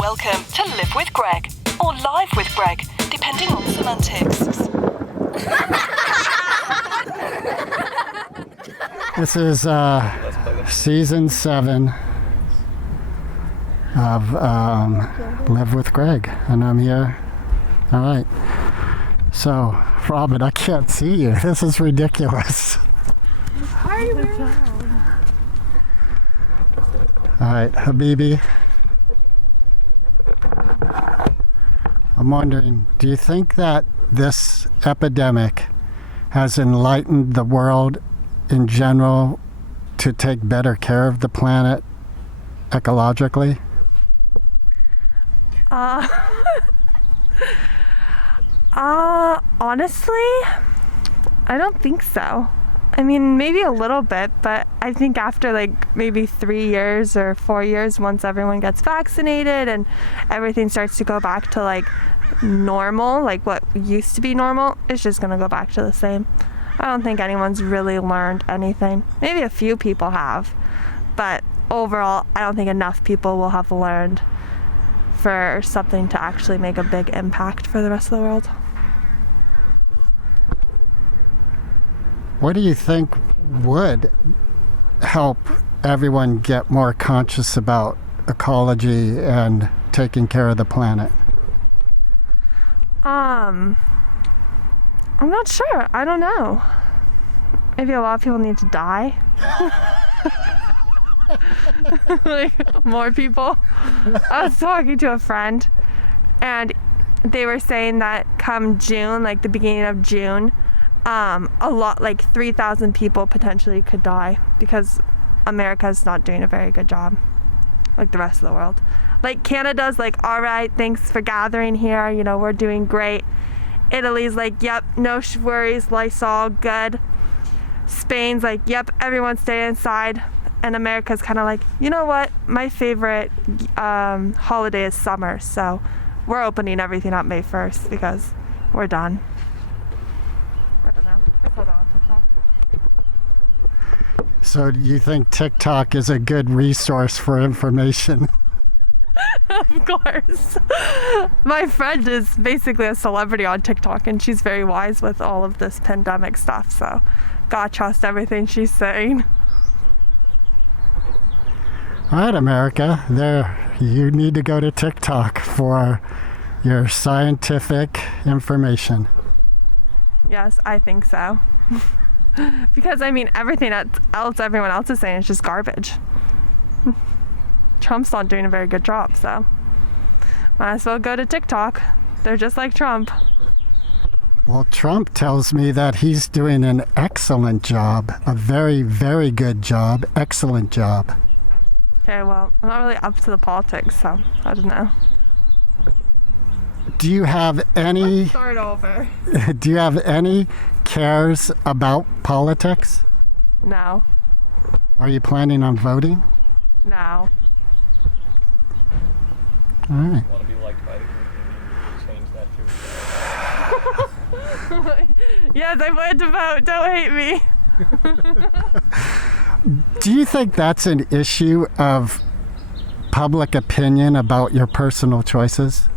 Welcome to Live with Greg, or Live with Greg, depending on semantics. This is season 7 of Live with Greg, and I'm here. All right. So, Robin, I can't see you. This is ridiculous. All right, Habibi. I'm wondering, do you think that this epidemic has enlightened the world in general to take better care of the planet ecologically? Honestly, I don't think so. I mean, maybe a little bit, but I think after like maybe 3 years or 4 years, once everyone gets vaccinated and everything starts to go back to like normal, like what used to be normal, it's just gonna go back to the same. I don't think anyone's really learned anything. Maybe a few people have, but overall, I don't think enough people will have learned for something to actually make a big impact for the rest of the world. What do you think would help everyone get more conscious about ecology and taking care of the planet? I'm not sure. I don't know. Maybe a lot of people need to die. Like more people. I was talking to a friend and they were saying that come June, like the beginning of June, a lot, like 3,000 people potentially could die because America's not doing a very good job, like the rest of the world. Like Canada's like, all right, thanks for gathering here, you know, we're doing great. Italy's like, yep, no worries, life's all good. Spain's like, yep, everyone stay inside. And America's kind of like, you know what, my favorite holiday is summer, so we're opening everything up May 1st because we're done. I don't know. I saw that on TikTok. So do you think TikTok is a good resource for information? Of course. My friend is basically a celebrity on TikTok and she's very wise with all of this pandemic stuff, so gotta trust everything she's saying. All right, America, you need to go to TikTok for your scientific information. Yes, I think so. Because I mean, everything else everyone else is saying is just garbage. Trump's not doing a very good job, so might as well go to TikTok. They're just like Trump. Well, Trump tells me that he's doing an excellent job, a very, very good job, excellent job. Okay, well, I'm not really up to the politics, so I don't know. Do you have any... Let's start over. Do you have any cares about politics? No. Are you planning on voting? No. All right. Want to be liked by the community, change that to Yes, I plan to vote. Don't hate me. Do you think that's an issue of public opinion about your personal choices?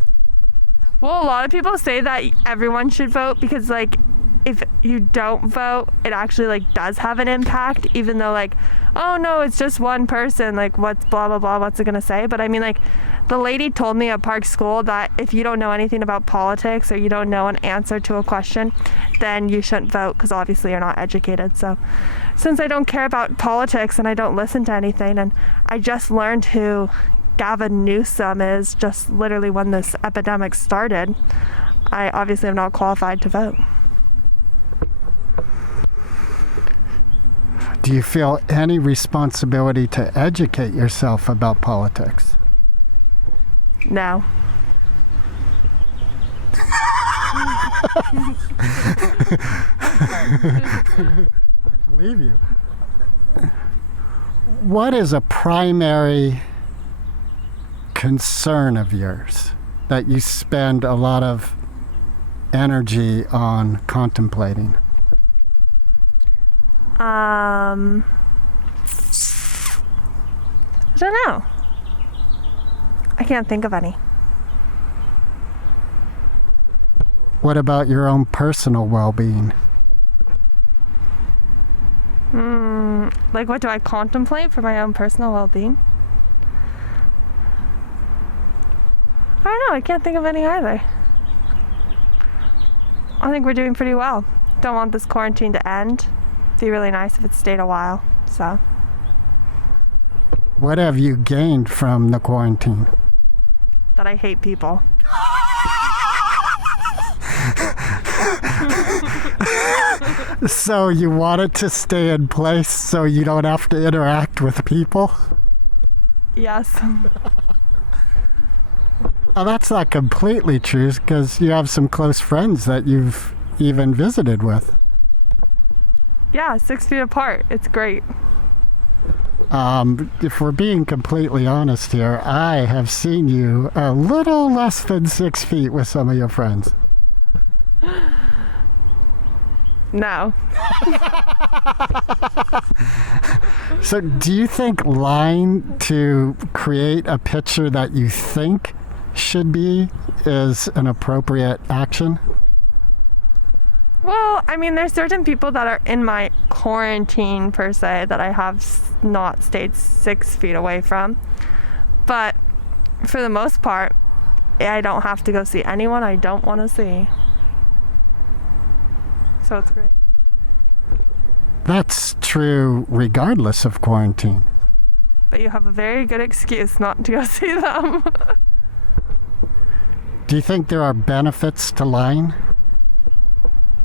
Well, a lot of people say that everyone should vote because, like, if you don't vote, it actually, like, does have an impact, even though, like, oh, no, it's just one person, like, what's blah, blah, blah, what's it gonna say? But, I mean, like, the lady told me at Park School that if you don't know anything about politics or you don't know an answer to a question, then you shouldn't vote because obviously you're not educated. So since I don't care about politics and I don't listen to anything, and I just learned who Gavin Newsom is just literally when this epidemic started, I obviously am not qualified to vote. Do you feel any responsibility to educate yourself about politics? No. I believe you. What is a primary concern of yours that you spend a lot of energy on contemplating? I don't know. I can't think of any. What about your own personal well-being? Like, what do I contemplate for my own personal well-being? I don't know. I can't think of any either. I think we're doing pretty well. Don't want this quarantine to end. Be really nice if it stayed a while. So, What have you gained from the quarantine? that I hate people. So you want it to stay in place so you don't have to interact with people? Yes. Oh, that's not completely true because you have some close friends that you've even visited with. Yeah, 6 feet apart. It's great. If we're being completely honest here, I have seen you a little less than 6 feet with some of your friends. No. So do you think lying to create a picture that you think should be is an appropriate action? Well, I mean, there's certain people that are in my quarantine, per se, that I have not stayed 6 feet away from. But for the most part, I don't have to go see anyone I don't want to see. So it's great. That's true regardless of quarantine. But you have a very good excuse not to go see them. Do you think there are benefits to lying?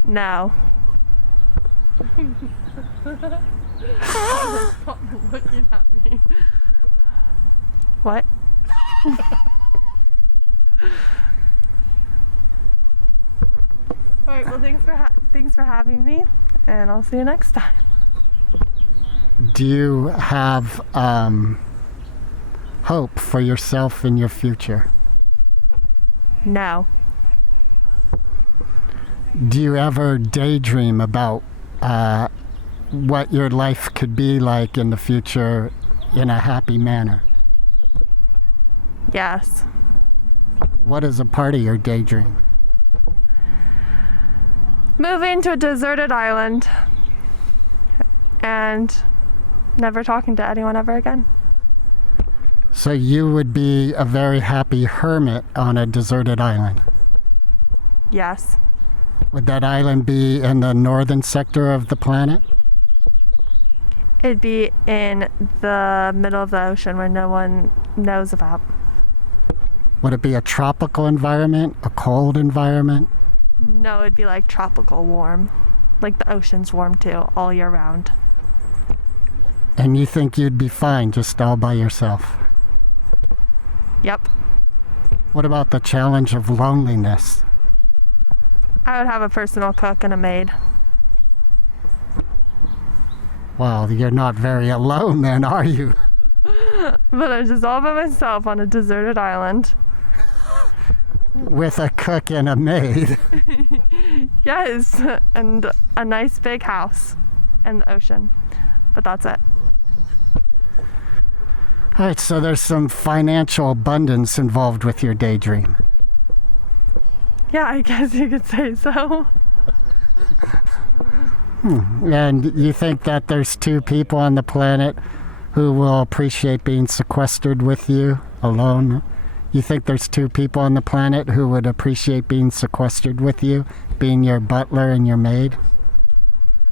No. Looking at me. What? All right. Well, thanks for having me, and I'll see you next time. Do you have hope for yourself in your future? No. Do you ever daydream about what your life could be like in the future in a happy manner? Yes. What is a part of your daydream? Moving to a deserted island and never talking to anyone ever again. So you would be a very happy hermit on a deserted island. Yes. Would that island be in the northern sector of the planet? It'd be in the middle of the ocean where no one knows about. Would it be a tropical environment, a cold environment? No, it'd be like tropical warm. Like the ocean's warm too, all year round. And you think you'd be fine just all by yourself? Yep. What about the challenge of loneliness? I would have a personal cook and a maid. Well, you're not very alone then, are you? But I'm just all by myself on a deserted island. With a cook and a maid. Yes, and a nice big house and the ocean. But that's it. All right, so there's some financial abundance involved with your daydream. Yeah, I guess you could say so. And you think that there's two people on the planet who will appreciate being sequestered with you alone? You think there's two people on the planet who would appreciate being sequestered with you, being your butler and your maid?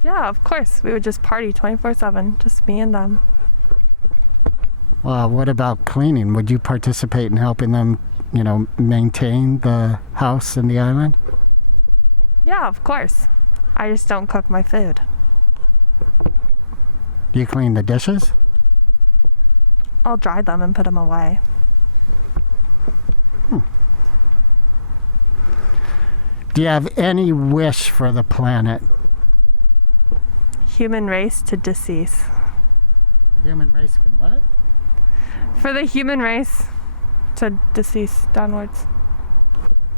Yeah, of course. We would just party 24/7, just me and them. Well, what about cleaning? Would you participate in helping them, maintain the house and the island? Yeah, of course. I just don't cook my food. Do you clean the dishes? I'll dry them and put them away. Do you have any wish for the planet? Human race to decease. The human race can what? For the human race to decease downwards.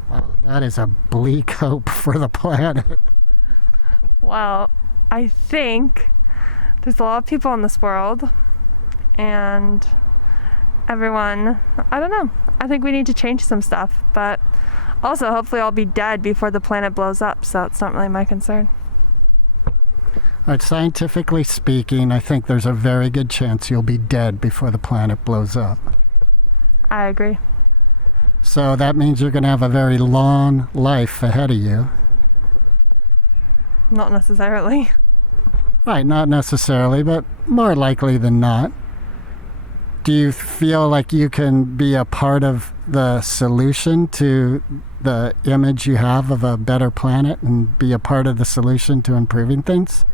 Wow, that is a bleak hope for the planet. Well, I think there's a lot of people in this world, and everyone, I don't know. I think we need to change some stuff, but also hopefully I'll be dead before the planet blows up, so it's not really my concern. All right, scientifically speaking, I think there's a very good chance you'll be dead before the planet blows up. I agree. So that means you're going to have a very long life ahead of you. Not necessarily. Right, not necessarily, but more likely than not. Do you feel like you can be a part of the solution to the image you have of a better planet and be a part of the solution to improving things?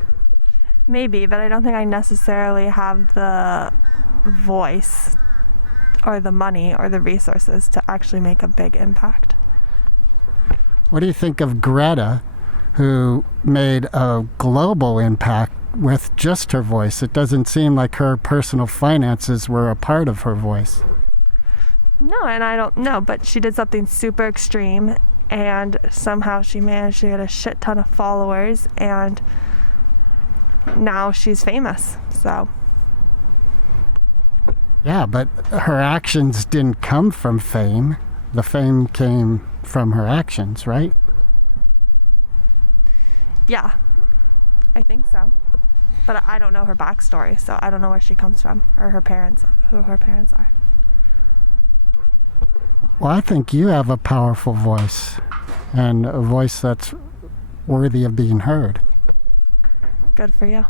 Maybe, but I don't think I necessarily have the voice or the money or the resources to actually make a big impact. What do you think of Greta, who made a global impact with just her voice? It doesn't seem like her personal finances were a part of her voice. No, and I don't know, but she did something super extreme, and somehow she managed to get a shit ton of followers, and now she's famous, so. Yeah, but her actions didn't come from fame. The fame came from her actions, right? Yeah, I think so. But I don't know her backstory, so I don't know where she comes from or her parents, who her parents are. Well, I think you have a powerful voice, and a voice that's worthy of being heard. Good for you.